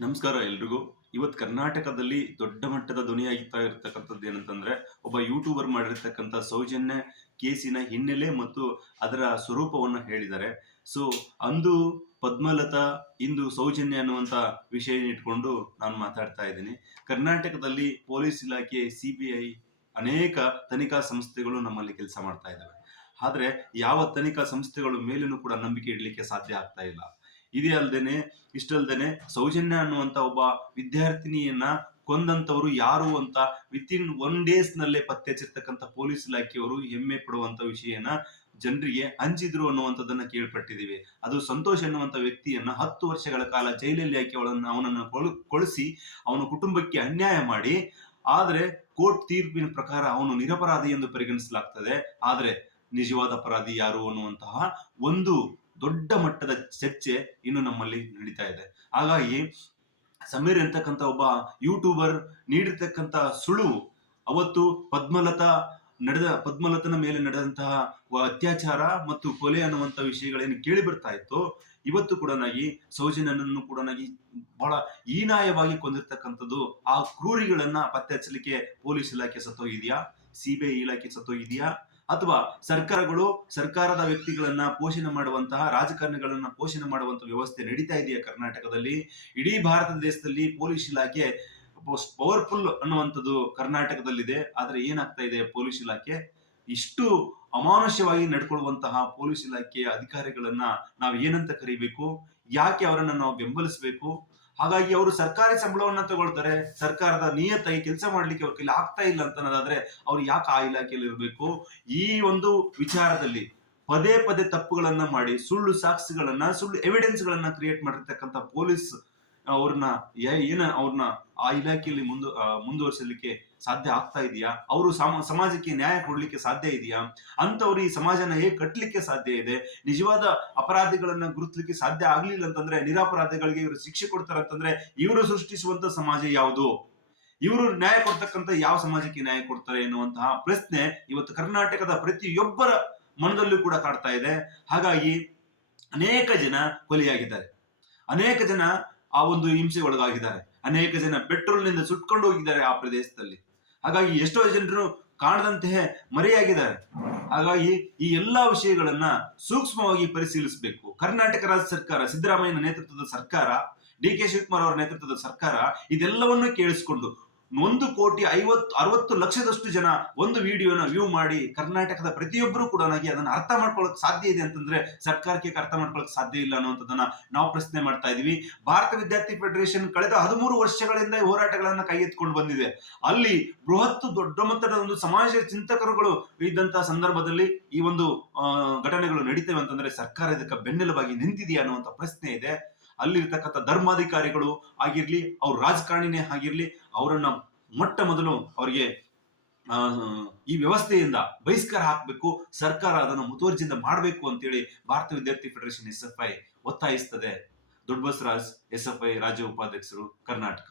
ನಮಸ್ಕಾರ ಎಲ್ರಿಗೂ. ಇವತ್ತು ಕರ್ನಾಟಕದಲ್ಲಿ ದೊಡ್ಡ ಮಟ್ಟದ ಧ್ವನಿಯಾಗ್ತಾ ಇರ್ತಕ್ಕಂಥದ್ದು ಏನಂತಂದ್ರೆ, ಒಬ್ಬ ಯೂಟ್ಯೂಬರ್ ಮಾಡಿರ್ತಕ್ಕಂಥ ಸೌಜನ್ಯ ಕೇಸಿನ ಹಿನ್ನೆಲೆ ಮತ್ತು ಅದರ ಸ್ವರೂಪವನ್ನು ಹೇಳಿದ್ದಾರೆ. ಸೊ ಅಂದು ಪದ್ಮಲತಾ, ಇಂದು ಸೌಜನ್ಯ ಅನ್ನುವಂಥ ವಿಷಯ ಇಟ್ಕೊಂಡು ನಾನು ಮಾತಾಡ್ತಾ ಇದ್ದೀನಿ. ಕರ್ನಾಟಕದಲ್ಲಿ ಪೊಲೀಸ್ ಇಲಾಖೆ, CBI ಅನೇಕ ತನಿಖಾ ಸಂಸ್ಥೆಗಳು ನಮ್ಮಲ್ಲಿ ಕೆಲಸ ಮಾಡ್ತಾ ಇದ್ದಾವೆ. ಆದ್ರೆ ಯಾವ ತನಿಖಾ ಸಂಸ್ಥೆಗಳ ಮೇಲೂ ಕೂಡ ನಂಬಿಕೆ ಇಡ್ಲಿಕ್ಕೆ ಸಾಧ್ಯ ಆಗ್ತಾ ಇಲ್ಲ. ಇದೇ ಇಷ್ಟಲ್ದೇನೆ ಸೌಜನ್ಯ ಅನ್ನುವಂತ ಒಬ್ಬ ವಿದ್ಯಾರ್ಥಿನಿಯನ್ನ ಕೊಂದಂತವರು ಯಾರು ಅಂತ ವಿತಿನ್ 1 ಡೇಸ್ ನಲ್ಲೇ ಪತ್ತೆ ಹಚ್ಚಿರ್ತಕ್ಕಂಥ ಪೊಲೀಸ್ ಇಲಾಖೆಯವರು ಹೆಮ್ಮೆ ಪಡುವಂತ ವಿಷಯನ ಜನರಿಗೆ ಹಂಚಿದ್ರು ಅನ್ನುವಂಥದ್ದನ್ನ ಕೇಳ್ಪಟ್ಟಿದ್ದೀವಿ. ಅದು ಸಂತೋಷ್ ಅನ್ನುವಂತ ವ್ಯಕ್ತಿಯನ್ನ 10 ವರ್ಷಗಳ ಕಾಲ ಜೈಲಲ್ಲಿ ಹಾಕಿ ಅವನನ್ನ ಕೊಳಿಸಿ ಅವನ ಕುಟುಂಬಕ್ಕೆ ಅನ್ಯಾಯ ಮಾಡಿ, ಆದ್ರೆ ಕೋರ್ಟ್ ತೀರ್ಪಿನ ಪ್ರಕಾರ ಅವನು ನಿರಪರಾಧಿ ಎಂದು ಪರಿಗಣಿಸಲಾಗ್ತದೆ. ಆದ್ರೆ ನಿಜವಾದ ಅಪರಾಧಿ ಯಾರು ಅನ್ನುವಂತಹ ಒಂದು ದೊಡ್ಡ ಮಟ್ಟದ ಚರ್ಚೆ ಇನ್ನು ನಮ್ಮಲ್ಲಿ ನಡೀತಾ ಇದೆ. ಹಾಗಾಗಿ ಸಮೀರ್ ಅಂತಕ್ಕಂಥ ಒಬ್ಬ ಯೂಟ್ಯೂಬರ್ ನೀಡಿರ್ತಕ್ಕಂಥ ಸುಳುವು, ಅವತ್ತು ಪದ್ಮಲತನ ಮೇಲೆ ನಡೆದಂತಹ ಅತ್ಯಾಚಾರ ಮತ್ತು ಕೊಲೆ ಅನ್ನುವಂಥ ವಿಷಯಗಳೇನು ಕೇಳಿ ಬರ್ತಾ ಇತ್ತು, ಇವತ್ತು ಕೂಡ ಸೌಜನ್ಯನನ್ನು ಕೂಡ ಬಹಳ ಹೀನಾಯವಾಗಿ ಕೊಂದಿರ್ತಕ್ಕಂಥದ್ದು. ಆ ಕ್ರೂರಿಗಳನ್ನ ಪತ್ತೆ ಹಚ್ಚಲಿಕ್ಕೆ ಪೊಲೀಸ್ ಇಲಾಖೆ ಸತ್ತೋಗಿದೆಯಾ, CBI ಇಲಾಖೆ ಸತ್ತೋಗಿದೆಯಾ, ಅಥವಾ ಸರ್ಕಾರದ ವ್ಯಕ್ತಿಗಳನ್ನ ಪೋಷಣೆ ಮಾಡುವಂತಹ, ರಾಜಕಾರಣಿಗಳನ್ನ ಪೋಷಣೆ ಮಾಡುವಂತಹ ವ್ಯವಸ್ಥೆ ನಡೀತಾ ಇದೆಯಾ ಕರ್ನಾಟಕದಲ್ಲಿ? ಇಡೀ ಭಾರತ ದೇಶದಲ್ಲಿ ಪೊಲೀಸ್ ಇಲಾಖೆ ಪವರ್ಫುಲ್ ಅನ್ನುವಂಥದ್ದು ಕರ್ನಾಟಕದಲ್ಲಿದೆ. ಆದ್ರೆ ಏನಾಗ್ತಾ ಇದೆ, ಪೊಲೀಸ್ ಇಲಾಖೆ ಇಷ್ಟು ಅಮಾನುಷ್ಯವಾಗಿ ನಡ್ಕೊಳ್ಳುವಂತಹ ಪೊಲೀಸ್ ಇಲಾಖೆಯ ಅಧಿಕಾರಿಗಳನ್ನ ನಾವು ಏನಂತ ಕರಿಬೇಕು? ಯಾಕೆ ಅವರನ್ನ ನಾವು ಬೆಂಬಲಿಸಬೇಕು? ಹಾಗಾಗಿ ಅವರು ಸರ್ಕಾರಿ ಸಂಬಳವನ್ನ ತಗೊಳ್ತಾರೆ, ಸರ್ಕಾರದ ನಿಯತ್ತಾಗಿ ಕೆಲಸ ಮಾಡ್ಲಿಕ್ಕೆ ಅವ್ರ ಕೈಲಿ ಆಗ್ತಾ ಇಲ್ಲ ಅಂತ ಅನ್ನೋದಾದ್ರೆ ಅವ್ರು ಯಾಕೆ ಆ ಇಲಾಖೆಯಲ್ಲಿ ಇರಬೇಕು? ಈ ಒಂದು ವಿಚಾರದಲ್ಲಿ ಪದೇ ಪದೇ ತಪ್ಪುಗಳನ್ನ ಮಾಡಿ, ಸುಳ್ಳು ಸಾಕ್ಷಿಗಳನ್ನ, ಸುಳ್ಳು ಎವಿಡೆನ್ಸ್ ಗಳನ್ನ ಕ್ರಿಯೇಟ್ ಮಾಡಿರ್ತಕ್ಕಂಥ ಪೊಲೀಸ್ ಅವ್ರನ್ನ ಆ ಇಲಾಖೆಯಲ್ಲಿ ಮುಂದುವರಿಸಲಿಕ್ಕೆ ಸಾಧ್ಯ ಆಗ್ತಾ ಇದೆಯಾ? ಅವರು ಸಮಾಜಕ್ಕೆ ನ್ಯಾಯ ಕೊಡ್ಲಿಕ್ಕೆ ಸಾಧ್ಯ ಇದೆಯಾ? ಅಂತವ್ರು ಈ ಸಮಾಜನ ಹೇಗೆ ಕಟ್ಟಲಿಕ್ಕೆ ಸಾಧ್ಯ ಇದೆ? ನಿಜವಾದ ಅಪರಾಧಿಗಳನ್ನ ಗುರುತಿಸಲಿಕ್ಕೆ ಸಾಧ್ಯ ಆಗ್ಲಿಲ್ಲ ಅಂತಂದ್ರೆ, ನಿರಪರಾಧಿಗಳಿಗೆ ಇವರು ಶಿಕ್ಷೆ ಕೊಡ್ತಾರಂತಂದ್ರೆ ಇವರು ಸೃಷ್ಟಿಸುವಂತ ಸಮಾಜ ಯಾವುದು? ಇವರು ನ್ಯಾಯ ಕೊಡ್ತಕ್ಕಂಥ ಯಾವ ಸಮಾಜಕ್ಕೆ ನ್ಯಾಯ ಕೊಡ್ತಾರೆ ಎನ್ನುವಂತಹ ಪ್ರಶ್ನೆ ಇವತ್ತು ಕರ್ನಾಟಕದ ಪ್ರತಿಯೊಬ್ಬರ ಮನದಲ್ಲೂ ಕೂಡ ಕಾಡ್ತಾ ಇದೆ. ಹಾಗಾಗಿ ಅನೇಕ ಜನ ಕೊಲೆಯಾಗಿದ್ದಾರೆ, ಅನೇಕ ಜನ ಆ ಒಂದು ಹಿಂಸೆ ಒಳಗಾಗಿದ್ದಾರೆ, ಅನೇಕ ಜನ ಪೆಟ್ರೋಲ್ ನಿಂದ ಸುಟ್ಕೊಂಡು ಹೋಗಿದ್ದಾರೆ ಆ ಪ್ರದೇಶದಲ್ಲಿ. ಹಾಗಾಗಿ ಎಷ್ಟೋ ಜನರು ಕಾಣದಂತೆಯೇ ಮರೆಯಾಗಿದ್ದಾರೆ. ಹಾಗಾಗಿ ಈ ಎಲ್ಲಾ ವಿಷಯಗಳನ್ನ ಸೂಕ್ಷ್ಮವಾಗಿ ಪರಿಶೀಲಿಸಬೇಕು. ಕರ್ನಾಟಕ ರಾಜ್ಯ ಸರ್ಕಾರ, ಸಿದ್ದರಾಮಯ್ಯನ ನೇತೃತ್ವದ ಸರ್ಕಾರ, DK ಶಿವಕುಮಾರ್ ಅವರ ನೇತೃತ್ವದ ಸರ್ಕಾರ ಇದೆಲ್ಲವನ್ನೂ ಕೇಳಿಸಿಕೊಂಡು 1,60,00,000 ಜನ ಒಂದು ವಿಡಿಯೋನ ವ್ಯೂ ಮಾಡಿ ಕರ್ನಾಟಕದ ಪ್ರತಿಯೊಬ್ಬರು ಕೂಡ ಅದನ್ನ ಅರ್ಥ ಮಾಡ್ಕೊಳ್ಳೋಕೆ ಸಾಧ್ಯ ಇದೆ ಅಂತಂದ್ರೆ ಸರ್ಕಾರಕ್ಕೆ ಅರ್ಥ ಮಾಡ್ಕೊಳ್ಳೋಕೆ ಸಾಧ್ಯ ಇಲ್ಲ ಅನ್ನುವಂಥದ್ದನ್ನ ನಾವು ಪ್ರಶ್ನೆ ಮಾಡ್ತಾ ಇದೀವಿ. ಭಾರತ ವಿದ್ಯಾರ್ಥಿ ಫೆಡರೇಷನ್ ಕಳೆದ 13 ವರ್ಷಗಳಿಂದ ಹೋರಾಟಗಳನ್ನ ಕೈಗೆತ್ತಿಕೊಂಡು ಬಂದಿದೆ. ಅಲ್ಲಿ ದೊಡ್ಡ ಮಟ್ಟದ ಒಂದು ಸಮಾಜ ಚಿಂತಕರುಗಳು ಇದ್ದಂತಹ ಸಂದರ್ಭದಲ್ಲಿ ಈ ಒಂದು ಘಟನೆಗಳು ನಡೀತೇವೆ ಅಂತಂದ್ರೆ ಸರ್ಕಾರ ಇದಕ್ಕೆ ಬೆನ್ನೆಲುಬಾಗಿ ನಿಂತಿದೆಯಾ ಅನ್ನುವಂಥ ಪ್ರಶ್ನೆ ಇದೆ. ಅಲ್ಲಿರ್ತಕ್ಕಂಥ ಧರ್ಮಾಧಿಕಾರಿಗಳು ಆಗಿರ್ಲಿ, ಅವ್ರ ರಾಜಕಾರಣಿನೇ ಆಗಿರ್ಲಿ, ಅವರನ್ನ ಮೊಟ್ಟ ಮೊದಲು ಅವರಿಗೆ ಈ ವ್ಯವಸ್ಥೆಯಿಂದ ಬಹಿಷ್ಕಾರ ಹಾಕಬೇಕು, ಸರ್ಕಾರ ಅದನ್ನು ಮುತುವರ್ಜಿಯಿಂದ ಮಾಡಬೇಕು ಅಂತೇಳಿ ಭಾರತ ವಿದ್ಯಾರ್ಥಿ ಫೆಡರೇಷನ್ SFI ಒತ್ತಾಯಿಸ್ತದೆ. ದೊಡ್ಡ ಬಸವರಾಜ್, SFI ರಾಜ್ಯ ಉಪಾಧ್ಯಕ್ಷರು, ಕರ್ನಾಟಕ.